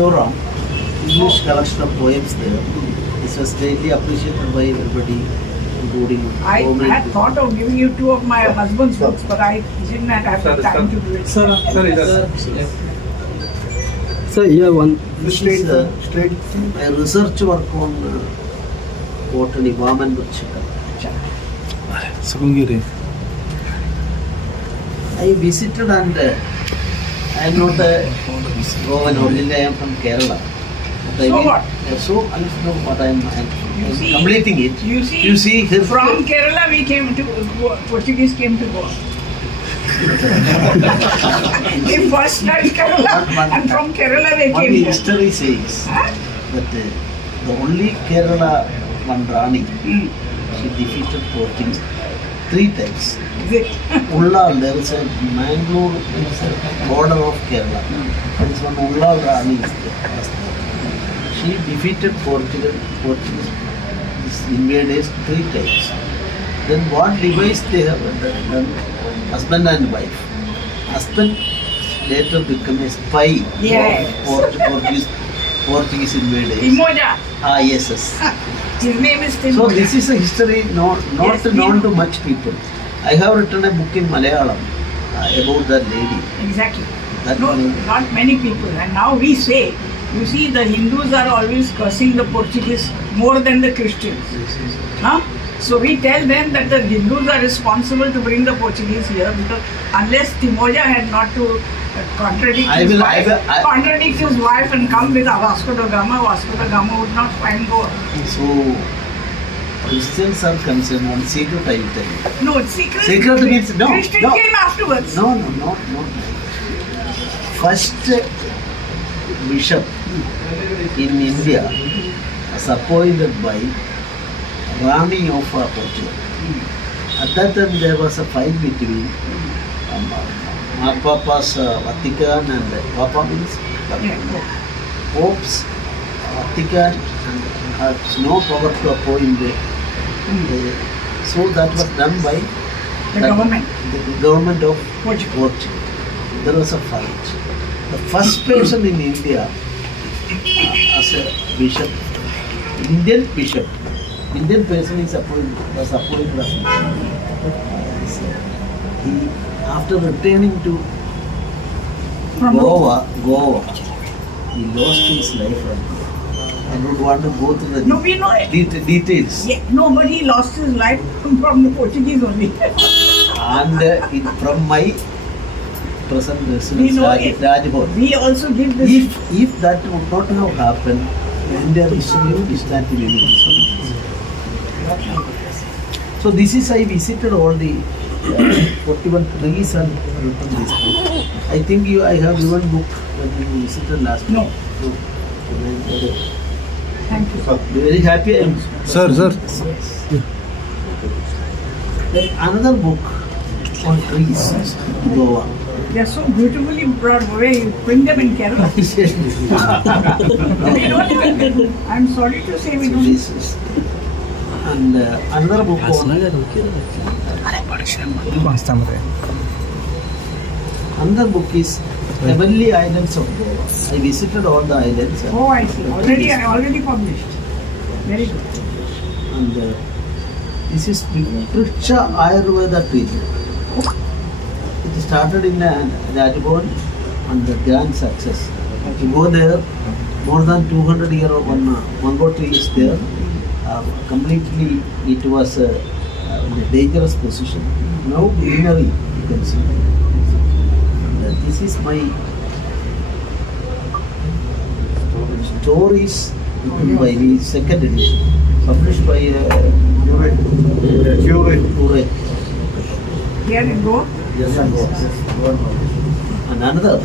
Sreedharan, English collection of poems there. This was greatly appreciated by everybody, including I had thought of giving you two of my husband's books, but I didn't have the time to do it. Sir, here one. This is a research work on botany, Vaman Burchika. I visited and I am not a Goan, originally I am from Kerala. But So what? So I know what I am You see- completing it. You see, here from Kerala we came to Portuguese came to Goa. They first started Kerala, and from Kerala they what came the here. history says Huh? that the only Kerala one Rani, Mm. she defeated Portuguese 3 times. Is it? Ullal, there is a Mangalore, there is a border of Kerala. There is one Ullal Rani is there. She defeated Portuguese invaders 3 times. Then what device they have done? Husband and wife. Husband later become a spy Yes. of Portuguese invaders. Timoja. Yes. His name is Timoja. So this is a history not Yes, known to we know. much people. I have written a book in Malayalam about that lady. Exactly. That No, one- not many people. And now we say, you see, the Hindus are always cursing the Portuguese more than the Christians. Huh? So we tell them that the Hindus are responsible to bring the Portuguese here, because unless Timoja had not to contradict his wife and come with Vasco da Gama would not find Goa. So Christians are concerned on secret, I will tell you. No, it's secret. Secret means no. Christian no. came afterwards. No, not. First bishop in India was appointed by Rani of Portugal. At that time there was a fight between Papa's Vatican and Papa means Pope's Vatican has no power to appoint so that was done by The government. The government of Portugal. Portugal. There was a fight. The first person in India as a bishop, Indian person was appointed as bishop. He, after returning to From Goa, he lost his life from Goa. I don't want to go through the No, we know it. details. Yeah, no, but he lost his life from the Portuguese only. And from my present We residence, know it. Rajbhavan. We also give this. If that would not have happened, India history would start to be. So this is, I visited all the 41 trees and written this book. I think I have given book when you visited last No. week. So, Thank you. very happy. Sir. Then another book on trees, Goa. They are so beautifully brought away. You bring them in Kerala. We don't even. I'm sorry to say we don't. This is- and another book on another book is Heavenly Islands of Goa. I visited all the islands Oh, I see. I already published. Very good. and this is Priksha Ayurveda treatment. It started in Rajbhavan and the grand success. You go there, more than 200 years of one mango tree is there. Completely, it was in a dangerous position. Now greenery, you can see. And, this is my stories written by the second edition, published by Pillai. Here you go. And another